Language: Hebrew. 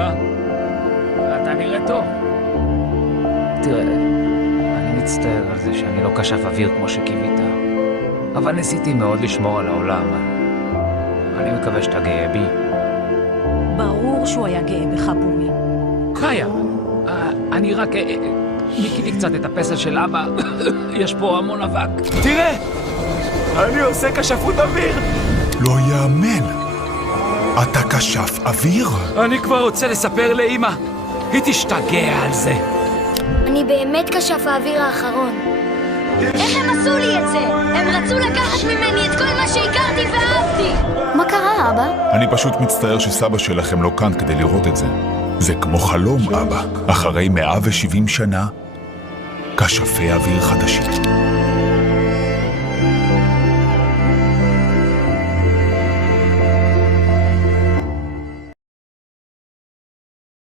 אבא. אתה נראה טוב. תראה, אני מצטער על זה שאני לא קשף אוויר כמו שקיווית. אבל ניסיתי מאוד לשמור על העולם. אני מקווה שאתה גאה בי. ברור שהוא היה גאה בך, בומי. קאיה, אני רק ניקיתי קצת את הפסל של אבא. יש פה המון אבק. תראה! אני עושה כשפות אוויר! לא יאמן. אתה כשף אוויר? אני כבר רוצה לספר לאמא. היא תשתגע על זה. אני באמת כשף האוויר האחרון. איך הם עשו לי את זה? הם רצו לקחת ממני את כל מה שהכרתי ואהבתי. מה קרה, אבא? אני פשוט מצטער שסבא שלכם לא כאן כדי לראות את זה. זה כמו חלום, אבא. אחרי 170 שנה, כשפי אוויר חדשים.